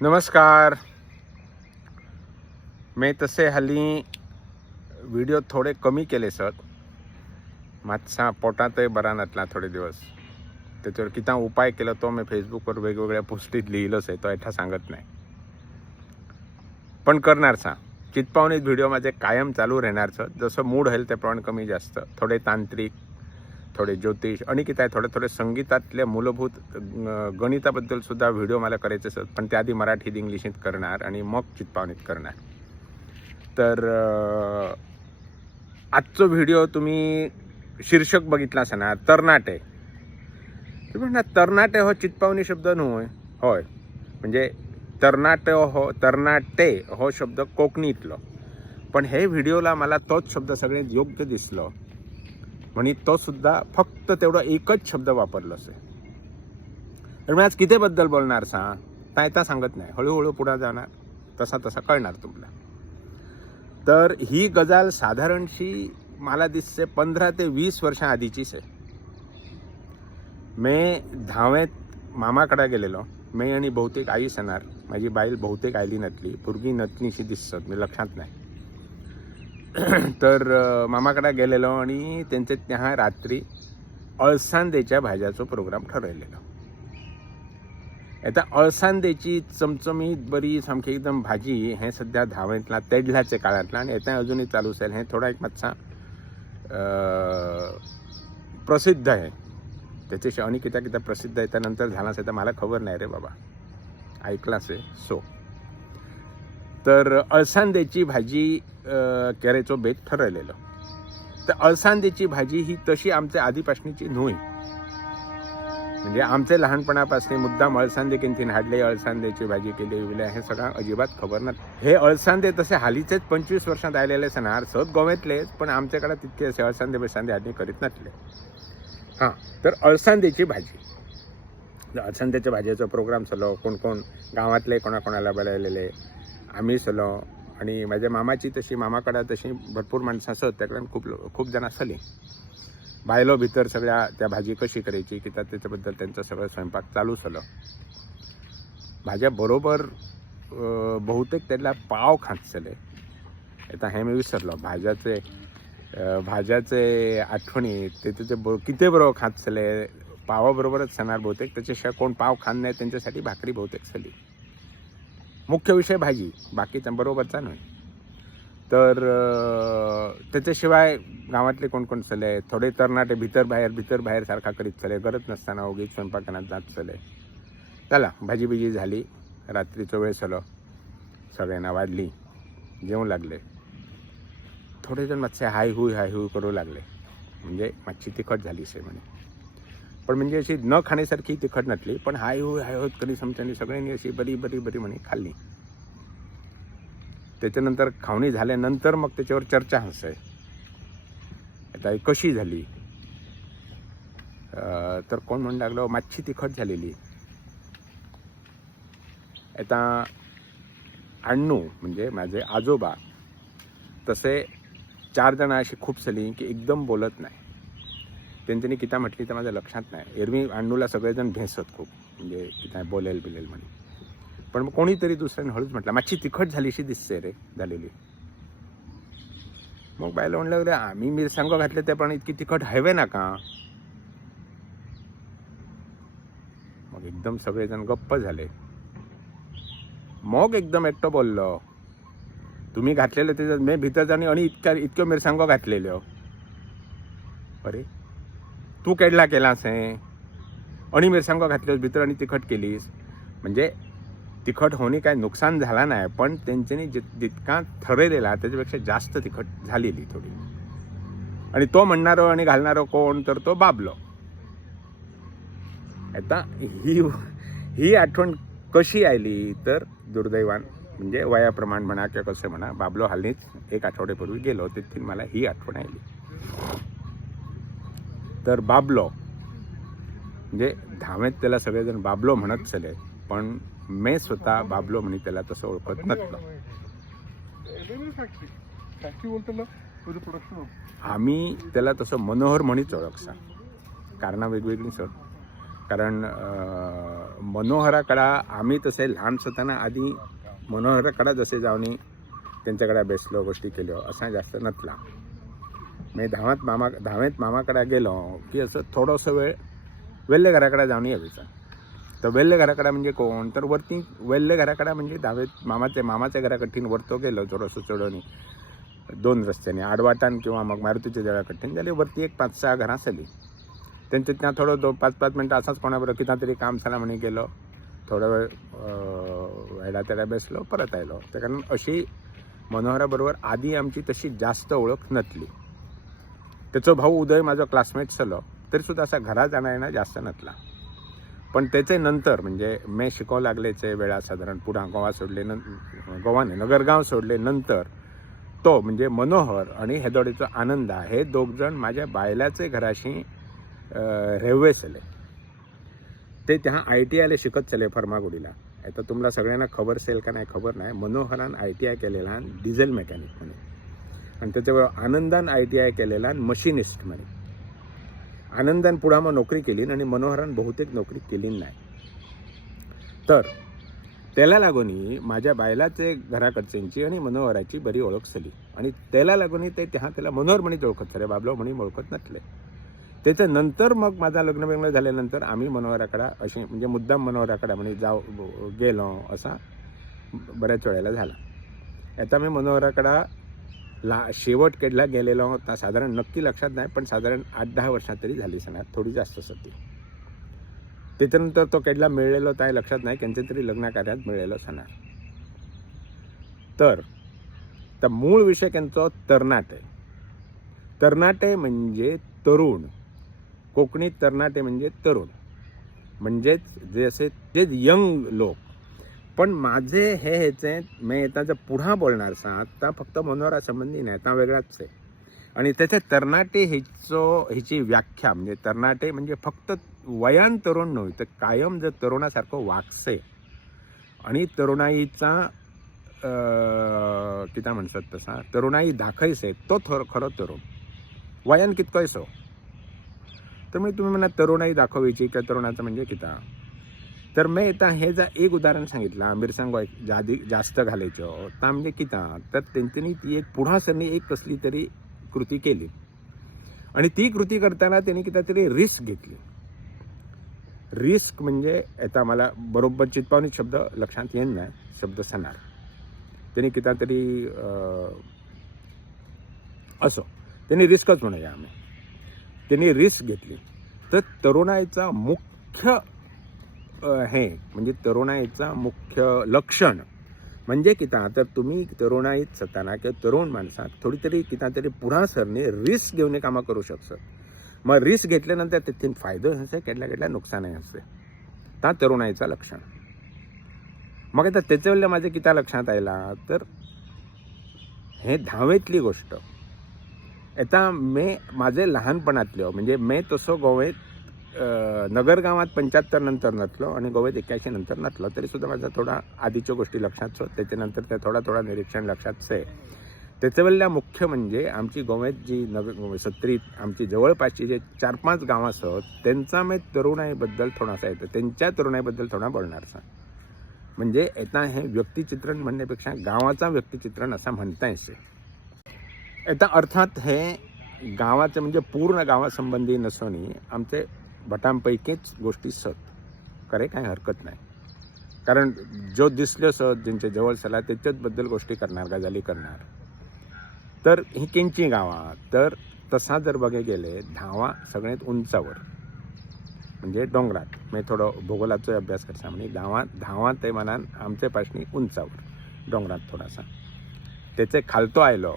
नमस्कार. मी तसे हल्ली व्हिडिओ थोडे कमी केले सर. माझा पोटातही बरा नसला थोडे दिवस. त्याच्यावर किती उपाय केला तो मी फेसबुकवर वेगवेगळ्या पोस्टीत लिहिलंच आहे, तो एठा सांगत नाही. पण करणार सा चितपावणीत व्हिडिओ माझे कायम चालू राहणार सर. जसं मूड होईल त्याप्रमाणे कमी जास्त थोडे तांत्रिक, थोडे ज्योतिष आणि किती आहे थोडे संगीतातले मूलभूत गणिताबद्दल सुद्धा व्हिडिओ मला करायचे असत. पण त्याआधी मराठीत इंग्लिशीत करणार आणि मग चितपावणीत करणार. तर आजचा व्हिडिओ तुम्ही शीर्षक बघितला असणार, तरनाटे. तुम्ही म्हणणार तरनाटे हो चितपावणी शब्द नव्हे. होय, म्हणजे तरनाटे हो शब्द कोकणीतलो. पण हे व्हिडिओला मला तोच शब्द सगळ्यात योग्य दिसलो म्हणजे तो सुद्धा फक्त तेवढा एकच शब्द वापरलो असे. तर मी आज कितेबद्दल बोलणार ता सांगत नाही, हळूहळू पुढे जाणार, तसा कळणार तुम्हाला. तर ही गजाल साधारणशी मला दिसते 15 ते 20 वर्षा आधीचीच आहे. मी धावेत मामाकडे गेलेलो. मी आणि बहुतेक आई सणार, माझी बाईल बहुतेक आयली नसली, पुरगी नतनीशी दिसत मी लक्षात नाही. तर मामाकडे गेलेलो आणि त्यांचे त्या रात्री अळसांदेच्या भाज्याचा प्रोग्राम ठरवलेलो. आता अळसांदेची चमचमीत बरी सामकी एकदम भाजी हे सध्या धावेतला तेडल्याचे काळातला आणि आता अजूनही चालू असेल. हे थोडा एक मातसा प्रसिद्ध आहे. त्याच्याशी आणि किती प्रसिद्ध आहे त्यानंतर झाला असेल तर मला खबर नाही रे बाबा, ऐकलाच आहे सो. तर अळसांदेची भाजी करायचो बेत ठरवलेलं. तर अळसांदेची भाजी ही तशी आमच्या आधीपासनीची नव्हे. म्हणजे आमचे लहानपणापासून मुद्दाम अळसांदे किंतीन हाडले, अळसांदेची भाजी केली विल्या हे सगळं अजिबात खबर नाही. हे अळसांदे तसे हालीचेच 25 वर्षात आलेले सणार सत गोव्यातलेच, पण आमच्याकडे तितके असे अळसांदे बेसांदे हाडणी करीत नसले. हां, तर अळसांदेची भाजी, अळसांदेच्या भाजीचा प्रोग्राम चलो. कोण कोण गावातले कोणाकोणाला बोलावलेले, आम्ही चलो. आणि माझ्या मामाची तशी मामाकडे तशी भरपूर माणसं असत, त्याकडे खूप जण असली. बायलो भितर सगळ्या त्या भाजी कशी करायची की त्याच्याबद्दल त्यांचं सगळं स्वयंपाक चालू झालं. भाज्या बरोबर बहुतेक त्याला पाव खात चले. आता हे मी विसरलो. भाज्याचे आठवणी ते किती बरोबर खात चले. पावाबरोबरच सणार बहुतेक. त्याच्याशिवाय कोण पाव खात नाही, त्यांच्यासाठी भाकरी बहुतेक चली. मुख्य विषय भाजी, बाकीचा बरोबरचा नाही. तर त्याच्याशिवाय गावातले कोण चले. थोडे तरनाटे भीतर बाहेर सारखा करीत चले. गरज नसताना उगीच स्वयंपाकात जात चले. चला भाजी बिजी झाली. रात्रीचा वेळ चलो. सगळ्यांना वाढली, जेवू लागले. थोडे जण मच्छी हाय हुई करू लागले. म्हणजे मच्छी तिखट झालीच आहे म्हणे. पण म्हणजे अशी न खाण्यासारखी तिखट नसली, पण हाय होत कधी समच्याने सगळ्यांनी अशी बरी म्हणे खाल्ली. त्याच्यानंतर खावणी झाल्यानंतर मग त्याच्यावर चर्चा हसय. आता कशी झाली तर कोण म्हणू लागलो मच्छी तिखट झालेली. आता अण्णू म्हणजे माझे आजोबा तसे 4 जण अशी खूप झाली की एकदम बोलत नाही. त्यांनी किता म्हटली तर माझ्या लक्षात नाही. एरवी अण्णूला सगळेजण भेसत खूप, म्हणजे किता बोलेल म्हणे. पण मग कोणीतरी दुसऱ्याने हळूच म्हटलं मच्छी तिखट झालीशी दिसते रे झालेली. मग बायला म्हणलं आम्ही मिरसांग घातले ते पण इतकी तिखट हवे ना का. मग एकदम सगळेजण गप्प झाले. मग एकदम एकटं बोललो तुम्ही घातलेलं त्याच्यात मी भीतर जाणे आणि इतकं मिरसांग घातलेले हो. अरे तू केडला केलास आहे आणि मिरसांग घातल्यास भीतर आणि तिखट केलीस. म्हणजे तिखट होणे काय नुकसान झाला नाही, पण त्यांच्यानी जितका ठरवलेला त्याच्यापेक्षा जास्त तिखट झालेली थोडी. आणि तो म्हणणारो आणि घालणारो कोण तर तो बाबलो. आता ही आठवण कशी आली तर दुर्दैवान म्हणजे वयाप्रमाण म्हणा किंवा कसं म्हणा, बाबलो हल्लीच 1 आठवड्यापूर्वी गेलो तिथून मला ही आठवण आली. तर बाबलो म्हणजे धावेत त्याला सगळेजण बाबलो म्हणत चले, पण मी स्वतः बाबलो म्हणे त्याला तसं ओळखत नसलं. आम्ही त्याला तसं मनोहर म्हणीच ओळखसा. कारणं वेगवेगळी सर. कारण मनोहराकडा आम्ही तसे लहान असताना आधी मनोहराकडा जसे जाऊन त्यांच्याकडे बसलो गोष्टी केल्यो असा जास्त नसला. मी धावेत मामाकडे गेलो की असं थोडंसं वेळ वेल्ले घराकडे जाऊन यायचं. तर वेल्ले घराकडे म्हणजे कोण तर वरती वेल्ले घराकडे म्हणजे धावेत मामाच्या घराकडीन वरतो गेलो थोडंसं चढवणी 2 रस्त्याने आडवाटान किंवा मग मारुतीच्या देवळाकडीन जाल्यार वरती एक 5-6 घरां आसली. त्यांच्या त्या थोडं 5-5 मिनटं असाच कोणाबरोबर कितें तरी काम झालं म्हणून गेलो, थोडा वेळ वेळा तेडा बसलो परत आयलो. त्या कारण अशी मनोहरा बरोबर आधी आमची तशी जास्त ओळख नसली. त्याचो भाऊ उदय माझा क्लासमेट झालो तरी सुद्धा असा घरात जाणं जास्त नसला. पण त्याचे नंतर म्हणजे मी शिकवू लागलेचे वेळा साधारण पुढं गोवाने नगरगाव सोडले नंतर तो म्हणजे मनोहर आणि हेदोडीचो आनंदा हे 2 जण माझ्या बायलाचे घराशी रेल्वे चले. ते त्या ITIला शिकत चले फर्मागुडीला. आता तुम्हाला सगळ्यांना खबर असेल का नाही खबर नाही, मनोहरान ITI केलेला डिझेल मेकॅनिक म्हणून आणि त्याच्याबरोबर आनंदान ITI केलेला मशिनिस्ट म्हणून. आनंदान पुढं मग नोकरी केली आणि मनोहरान बहुतेक नोकरी केली नाही. तर त्याला लागून माझ्या बायलाचे घराकडच्यांची आणि मनोहराची बरी ओळख झाली आणि त्याला लागून ते त्याला मनोहर म्हणून ओळखत चले, बाबलो म्हणून ओळखत नसले. त्याच्यानंतर मग माझा लग्न झाल्यानंतर आम्ही मनोहराकडे असे म्हणजे मुद्दाम मनोहराकडे म्हणजे गेलो असा बऱ्याच वेळेला झाला. आता मी मनोहराकडे शेवट केडला गेलेलो साधारण नक्की लक्षात नाही, पण साधारण 8-10 वर्षात तरी झाली सणार, थोडी जास्त सती. त्याच्यानंतर तो केडला मिळलेलो काय लक्षात नाही, त्यांच्या तरी लग्न कार्यात मिळलेलो सणार. तर मूळ विषय त्यांचा तरणाटे. तरणाटे म्हणजे तरुण. कोकणीत तरणाटे म्हणजे तरुण, म्हणजेच जे असे तेच यंग लोक. पण माझे ह्याचे मी आता जर पुढा बोलणार आता फक्त मनोहरा संबंधी नाही, आता वेगळाच आहे. आणि त्याचे तरणाटे हिची व्याख्या म्हणजे तरणाटे म्हणजे फक्त वयान तरुण नव्हे तर कायम जर तरुणासारखं वागसे आणि तरुणाईचा किता म्हणतात तसा तरुणाई दाखयसे तो खरो तरुण. वयान कितकोय सो तर मी तुम्ही म्हणा तरुणाई दाखवायची का तरुणाचं म्हणजे किता. तर मी आता हे जर एक उदाहरण सांगितलं मिरसांग जास्त घालायचं तर म्हणजे किता तर त्यांनी ती एक पुढा सरणी एक कसली तरी कृती केली आणि ती कृती करताना त्यांनी किती तरी रिस्क घेतली. रिस्क म्हणजे आता मला बरोबर चितपावणी शब्द लक्षात येत नाही, शब्द सणार त्यांनी किती तरी असो त्यांनी रिस्कच म्हणूया आम्ही. त्यांनी रिस्क घेतली. तर तरुणाईचा मुख्य हे म्हणजे तरुणाईचा मुख्य लक्षण म्हणजे किता तर तुम्ही तरुणाईत असताना किंवा तरुण माणसात थोडी तरी किता तरी पुढा सरणे रिस्क घेऊन कामं करू शकतात. मग रिस्क घेतल्यानंतर तिथून फायदो असते केडल्या नुकसानही असते. ता तरुणाईचा लक्षण. मग आता त्याच्या वेळेला माझ्या किता लक्षात आयला तर हे धावेतली गोष्ट. आता मी माझे लहानपणातलो म्हणजे मी तसो गोवेत नगरगावात 75 नंतर नसलो आणि गोवेत 81 नंतर नसलो तरी सुद्धा माझा थोडा आधीच्या गोष्टी लक्षात सो त्याच्यानंतर त्या थोडा निरीक्षण लक्षात से. त्याच्या वेळेला मुख्य म्हणजे आमची गोव्यात जी सत्रीत आमची जवळपासची जे 4-5 गावं असत त्यांचा मी तरुणाईबद्दल थोडासा येतं, त्यांच्या तरुणाईबद्दल थोडा बोलणारसा. म्हणजे आता हे व्यक्तिचित्रण म्हणण्यापेक्षा गावाचा व्यक्तिचित्रण असं म्हणता येते. आता अर्थात हे गावाचे म्हणजे पूर्ण गावासंबंधी नसून आमचे भटांपैकीच गोष्टी सत करे काही हरकत नाही. कारण जो दिसलो सत ज्यांच्या जवळ चला त्याच्याबद्दल गोष्टी करणार गजाली करणार. तर ही केंची गावा तर तसा जर बघे गेले धावा सगळ्यात उंचावर म्हणजे डोंगरात. मी थोडं भूगोलाचा अभ्यास करता म्हणजे धावा ते मनान आमच्या पासनी उंचावर डोंगरात थोडासा. त्याचे खालतो आयलो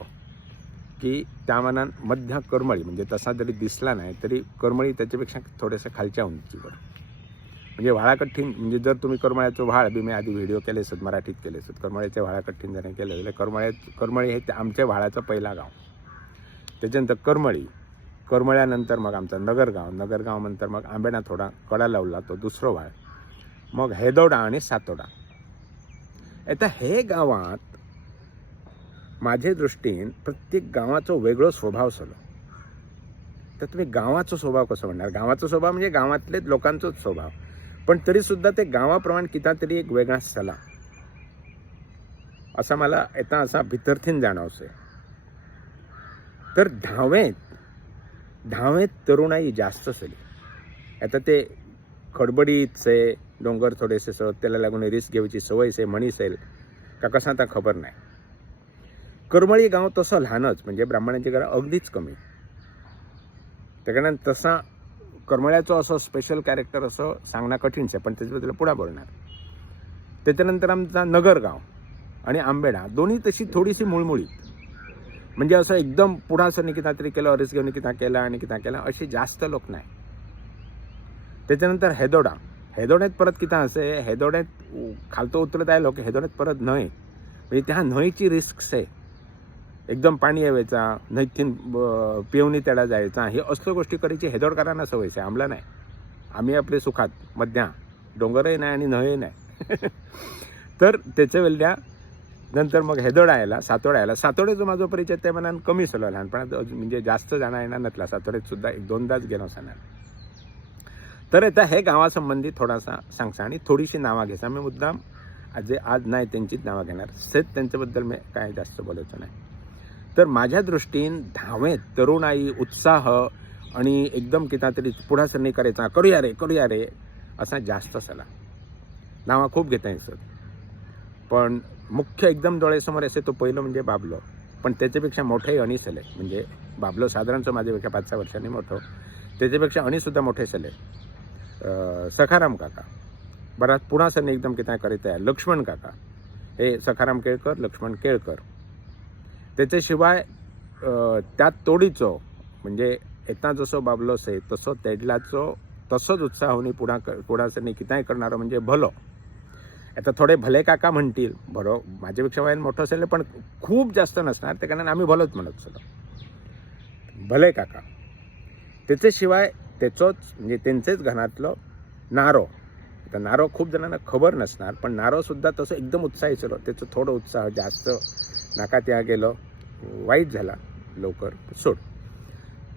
की त्या मनान मध्य करमळी म्हणजे तसा जरी दिसला नाही तरी करमळी त्याच्यापेक्षा थोडेसे खालच्या उंचीवर म्हणजे व्हाळाकठ्ठीण. म्हणजे जर तुम्ही करमळ्याचं व्हाळ बी मी आधी व्हिडिओ केले असत मराठीत केले असत करमळ्याच्या व्हाळाकठ्ठीण जरी केले करमळी हे आमच्या व्हाळाचं पहिला गाव. त्याच्यानंतर करमळ्यानंतर मग आमचा नगरगाव नंतर मग आंबेना थोडा कडा लावला तो दुसरं व्हाळ, मग हेदोडा आणि सातोडा. आता हे गावात माझ्या दृष्टीन प्रत्येक गावाचा वेगळो स्वभाव असलो. तर तुम्ही गावाचा स्वभाव कसं म्हणणार? गावाचा स्वभाव म्हणजे गावातलेच लोकांचाच स्वभाव, पण तरीसुद्धा ते गावाप्रमाणे किता तरी एक वेगळा सला असा मला येता असा भितरथीन जाणवसे. तर धावेत तरुणाई जास्त असली. आता ते खडबडीत से डोंगर थोडेसे सत त्याला लागून रिस्क घेवची सवय से म्हणीसेल का कसं आता खबर नाही. करमळी गाव तसं लहानच, म्हणजे ब्राह्मणांची घरं अगदीच कमी. त्याकडे तसा करमळ्याचं असं स्पेशल कॅरेक्टर असं सांगणं कठीणच आहे, पण त्याच्याबद्दल पुढे बोलणार. त्याच्यानंतर आमचा नगरगाव आणि आंबेडा दोन्ही तशी थोडीशी मुळमुळीत, म्हणजे असं एकदम पुढासरने किता तरी केलं, रिस्क घेऊन किता केला आणि किता केला असे जास्त लोक नाही. त्याच्यानंतर हेदोड्यात परत किता असे, हेदोड्यात खालतो उतरत आहे लोक, हेदोड्यात परत न्हय, म्हणजे त्या न्हयची रिस्क आहे. एकदम पाणी यायचा, न्हयतीन पिवणी तेडा जायचा, हे असल्या गोष्टी करायची हेदोडकरांना सवय आहे, आम्हाला नाही. आम्ही आपले सुखात मध्या, डोंगरही नाही आणि न्हयही नाही. तर त्याच्या वेळेला नंतर मग हेदोडा आयला, सातोडा आयला. सातोड्याचा माझा परिचय त्या मनान कमी झाला लहानपणात, म्हणजे जास्त जाणं येणार नसला. सातोड्यात सुद्धा 1-2दाच गेलो असणार. तर आता हे गावासंबंधी थोडासा सांगसा आणि थोडीशी नावं घ्यायचा. मी मुद्दाम आज नाही त्यांचीच नावं घेणार, सेच त्यांच्याबद्दल मी काय जास्त बोलायचं नाही. तर माझ्या दृष्टीन धावेत तरुणाई, उत्साह आणि एकदम किता तरी पुढासरणी करायचा, करूया रे असा जास्त असला. नावं खूप घेता येतात, पण मुख्य एकदम डोळ्यासमोर असे तो पहिलं म्हणजे बाबलो, पण त्याच्यापेक्षा मोठेही अणी सले. म्हणजे बाबलो साधारणचं माझ्यापेक्षा 5-6 वर्षांनी मोठं, त्याच्यापेक्षा अणीसुद्धा मोठे सले. सखाराम काका बराच पुणासरने एकदम किता करीत आहे. लक्ष्मण काका हे सखाराम केळकर, लक्ष्मण केळकर. त्याच्याशिवाय त्यात तोडीचो म्हणजे येता जसो बाबलो से तसो तेडलाचो तसोच उत्साह होऊन पुढासरने किताय करणारं म्हणजे भलो. आता थोडे भले काका म्हणतील, बरो माझ्यापेक्षा वयाने मोठं असेल पण खूप जास्त नसणार, त्या कारण आम्ही भलोच म्हणत असलो. भले काका. त्याच्याशिवाय त्याचोच म्हणजे त्यांचेच घरातलं नारो. आता नारो खूप जणांना खबर नसणार, पण नारो सुद्धा तसं एकदम उत्साही चलो. त्याचं थोडं उत्साह जास्त नाका त्या गेलं, वाईट झाला लवकर सोड.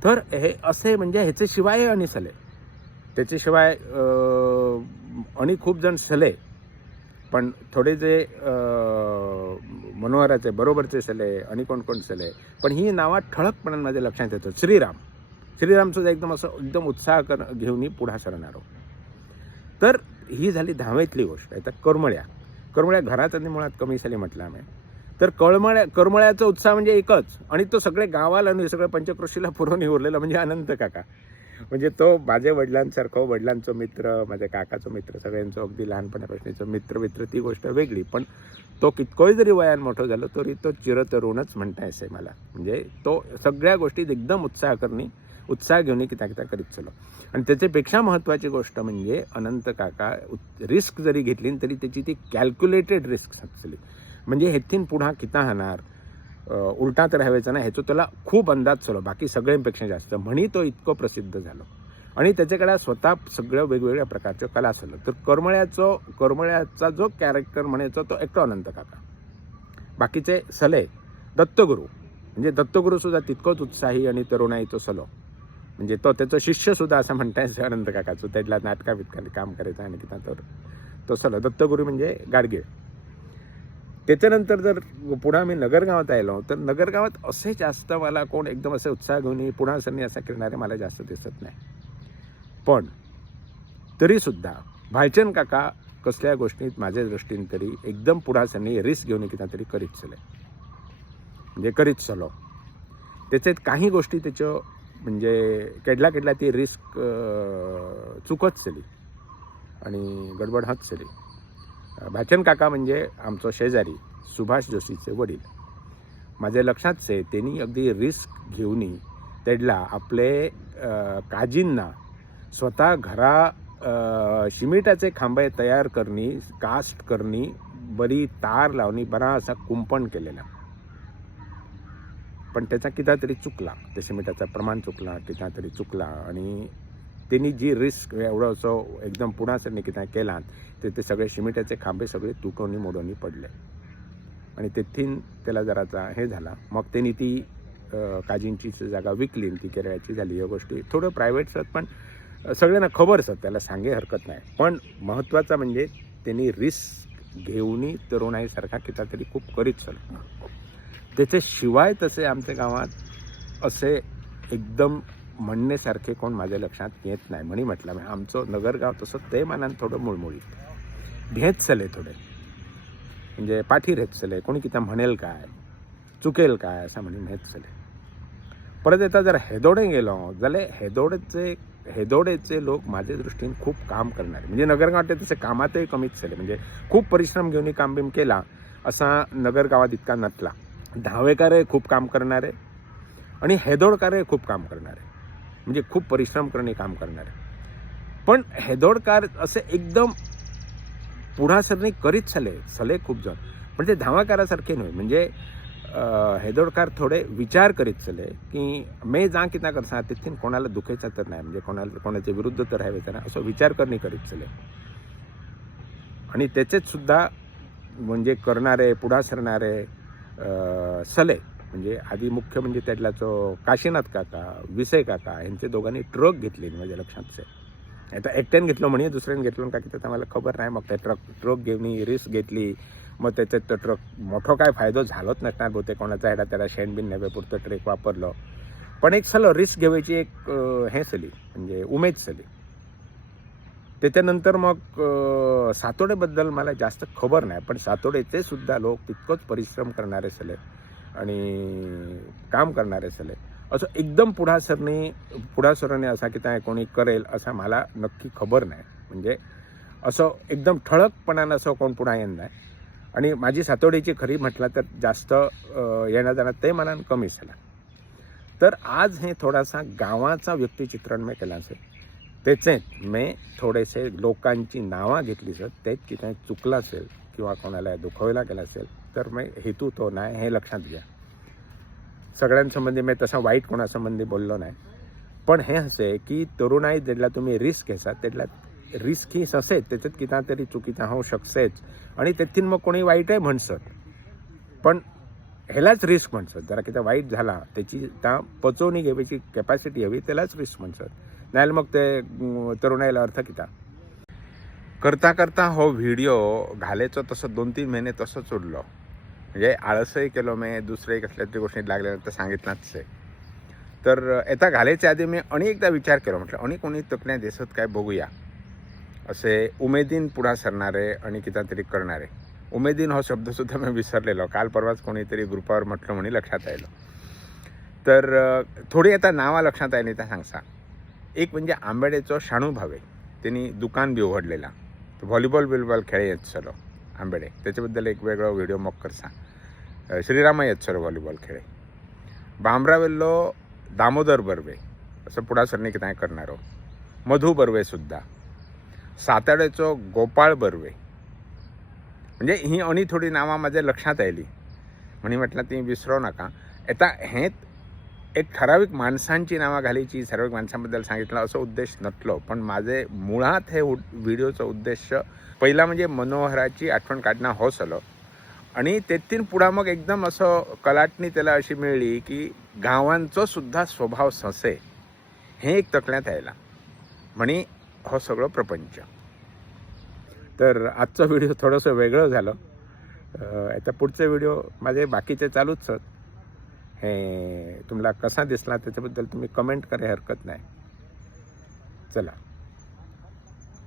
तर हे असे म्हणजे ह्याच्याशिवाय आणि सले, त्याच्याशिवाय आणि खूप जण सले, पण थोडे जे मनोहराचे बरोबरचे सले आणि कोण सले. पण ही नावं ठळकपणाने माझ्या लक्षात येतं. श्रीरामसुद्धा एकदम असं एकदम उत्साह घेऊन पुढा सरणारो. तर ही झाली धावेतली गोष्ट. आता करमळ्या घरात आणि मुळात कमी साली म्हटलं आम्ही. तर करमळ्याचा उत्साह म्हणजे एकच, आणि तो सगळे गावाला आणि सगळ्या पंचक्रोशीला पुरवून उरलेला म्हणजे अनंत काका. म्हणजे तो माझ्या वडिलांसारखं, वडिलांचं मित्र, माझ्या काकाचं मित्र, सगळ्यांचं अगदी लहानपणापासूनचं मित्र ती गोष्ट वेगळी. पण तो कितकोही जरी वयान मोठं झालं तरी तो चिरतरुणच म्हणता येते मला. म्हणजे तो सगळ्या गोष्टीत एकदम उत्साह घेऊन किता करीत चलो. आणि त्याच्यापेक्षा महत्त्वाची गोष्ट म्हणजे अनंत काका रिस्क जरी घेतली तरी त्याची ती कॅल्क्युलेटेड रिस्क असली. म्हणजे हेथीन पुढा किता होणार, उलटा तर हवायचा ना, ह्याचं त्याला खूप अंदाज चलो, बाकी सगळ्यांपेक्षा जास्त. म्हणी तो इतकं प्रसिद्ध झालो. आणि त्याच्याकडे स्वतः सगळ्या वेगवेगळ्या प्रकारच्या कला असलं. तर करमळ्याचा जो कॅरेक्टर म्हणायचा तो एकटो अनंत काका. बाकीचे सले दत्तगुरू, म्हणजे दत्तगुरूसुद्धा तितकंच उत्साही आणि तरुणाई तो सलो. म्हणजे तो त्याचं शिष्यसुद्धा असं म्हणताय अनंत काकाचं, त्यातला नाटका काम करायचं आणि किंवा तर तो सलो. दत्तगुरू म्हणजे गाडगीळ. त्याच्यानंतर जर पुढे आम्ही नगरगावात आलो, तर नगरगावात असे जास्त मला कोण एकदम असे उत्साह घेऊन पुढासरणी असं करणारे मला जास्त दिसत नाही. पण तरीसुद्धा भालचंद काका कसल्या गोष्टीत माझ्या दृष्टीने तरी एकदम पुढासरणी रिस्क घेऊन किंवा तरी करीत चले, म्हणजे करीत चलो. त्याच्यात काही गोष्टी त्याचं म्हणजे केडला ती रिस्क चुकत चली आणि गडबड हात चली. भालचंद काका म्हणजे आमचं शेजारी सुभाष जोशीचे वडील. माझ्या लक्षात से त्यांनी अगदी रिस्क घेऊन तेडला आपले काजींना स्वतः घरा शिमिटाचे खांबे तयार करणी, कास्ट करणी, बरी तार लावणी, बरा असा कुंपण केलेला. पण त्याचा किता तरी चुकला, त्या सिमेंटाचं प्रमाण चुकला, किता तरी चुकला. आणि त्यांनी जी रिस्क एवढं असं एकदम पुढासरणी किता केला, ते सगळे सिमेंटाचे खांबे सगळे तुटवणी मोडवणी पडले. आणि तेथीन त्याला जराचा हे झाला. मग त्यांनी ती काजींची जागा विकली ती केरळाची झाली. या गोष्टी थोडं प्रायव्हेट आहेत पण सगळ्यांना खबर असतात, त्याला सांगे हरकत नाही. पण महत्त्वाचं म्हणजे त्यांनी रिस्क घेऊन तरुणाईसारखा किता तरी खूप करीत चालला. त्याच्याशिवाय तसे आमच्या गावात असे एकदम म्हणण्यासारखे कोण माझ्या लक्षात येत नाही. म्हणी म्हटलं मी आमचं नगरगाव तसं ते मानानं थोडं मुळमुळीत भेद चले, थोडे म्हणजे पाठी रेत चले, कोणी किती म्हणेल काय चुकेल काय असं म्हणी भेद चले. परत येता जर हेदोडे गेलो जाल्यार हेदोडेचे लोक माझ्या दृष्टीने खूप काम करणारे, म्हणजे नगरगावात तसे कामातही कमीच झाले, म्हणजे खूप परिश्रम घेऊन काम बिम केला असा नगरगावात इतका नसला. धावेकारही खूप काम करणारे आणि हेदोडकारही खूप काम करणारे, म्हणजे खूप परिश्रम करणे काम करणारे. पण हेदोडकार असे एकदम पुढासरणी करीत चले खूप जण, पण ते धावाकारासारखे नव्हे. म्हणजे हेदोडकार थोडे विचार करीत चले की मे जा कितना करसा तिथून कोणाला दुखायचं तर नाही, म्हणजे कोणाच्या विरुद्ध तर राहायचं नाही असं विचार करणे करीत चले. आणि त्याचेच सुद्धा म्हणजे करणारे पुढा सरणारे सले, म्हणजे आधी मुख्य म्हणजे त्यातला जो काशीनाथ काका विसय काका यांचे दोघांनी ट्रक घेतले माझ्या लक्षात से. आता एकट्याने घेतलं म्हणे दुसऱ्याने घेतलं का की तर मला खबर नाही. मग त्या ट्रक घेऊन रिस्क घेतली. मग त्याच्यात तो ट्रक मोठं काय फायदा झालोच नसणार बहुतेक, कोणाचा ह्याला त्याला शेणबिन नेव्यापुरतं ट्रेक वापरलं. पण एक सलं रिस्क घ्यायची एक हे सली म्हणजे उमेद सली. त्याच्यानंतर मग सातोडेबद्दल मला जास्त खबर नाही, पण सातोडेचे सुद्धा लोक तितकंच परिश्रम करणारे सले आणि काम करणारे सले. असं एकदम पुढासरणे असा की त्या कोणी करेल असं मला नक्की खबर नाही. म्हणजे असं एकदम ठळकपणानं असं कोण पुढा येत नाही. आणि माझी सातोडेची खरी म्हटलं तर जास्त येणं जाणं ते मनानं कमी झाला. तर आज हे थोडासा गावाचा व्यक्तिचित्रण मी केलं असेल, त्याचे मी थोडेसे लोकांची नावं घेतली सर, तेच की काही चुकलं असेल किंवा कोणाला दुखवला गेला असेल तर मी हेतू तो नाही हे लक्षात घ्या. सगळ्यांसंबंधी मी तसा वाईट कोणासंबंधी बोललो नाही. पण हे असे की तरुणाई जेडला तुम्ही रिस्क घ्यायचा त्यातला रिस्क ही असेच, त्याच्यात किती तरी चुकीचा होऊ शकतेच आणि त्यातून मग कोणी वाईटही म्हणसत, पण ह्यालाच रिस्क म्हणसत. जरा किती वाईट झाला त्याची त्या पचवणी घ्यायची कॅपॅसिटी हवी त्यालाच रिस्क म्हणसत. नाही मग ते तरुणाईला अर्थ किता करता करता हो व्हिडिओ घालायचं तसं 2-3 महिने तसंच सोडलो. म्हणजे आळसही केलो मी, दुसरे कसल्या तरी गोष्टीत लागल्यानंतर सांगितलंच आहे. तर आता घालायच्या आधी मी अनेकदा विचार केला, म्हटलं आणि कोणी तकण्या देशात काय बघूया असे उमेदीन पुढा सरणारे आणि किती तरी करणारे. उमेदीन हा शब्दसुद्धा मी विसरलेलो, काल परवाच कोणीतरी ग्रुपावर म्हटलं म्हणे लक्षात आलं. तर थोडी आता नावं लक्षात आली तर सांगसा. एक म्हणजे आंबेडेचं शाणू भावे, त्यांनी दुकान बी उघडलेला, व्हॉलीबॉल खेळ येत चलो आंबेडे, त्याच्याबद्दल एक वेगळा व्हिडिओ मग करसा. श्रीरामा येत चलो व्हॉलीबॉल खेळे. बांबरावेल्लो दामोदर बर्वे असं पुढा सरणी किती करणारो. मधू बर्वेसुद्धा. साताड्याचो गोपाळ बर्वे. म्हणजे ही आणि थोडी नावं माझ्या लक्षात आली म्हणे म्हटलं ती विसरू नका. आता हे एक ठराविक माणसांची नावं घालायची, ठराविक माणसांबद्दल सांगितलं असं उद्देश नसलो, पण माझे मुळात हे व्हिडिओचा उद्देश पहिला म्हणजे मनोहराची आठवण काढणं होस आलं आणि तेथील पुढं मग एकदम असं कलाटणी त्याला अशी मिळली की गावांचं सुद्धा स्वभाव ससे हे एक तकण्यात यायला म्हणे हो सगळं प्रपंच. तर आजचा व्हिडिओ थोडंसं वेगळं झालं. आता पुढचे व्हिडिओ माझे बाकीचे चालूच आहेत. हे तुम्हाला कसा दिसला त्याच्याबद्दल तुम्ही कमेंट करायला हरकत नाही. चला.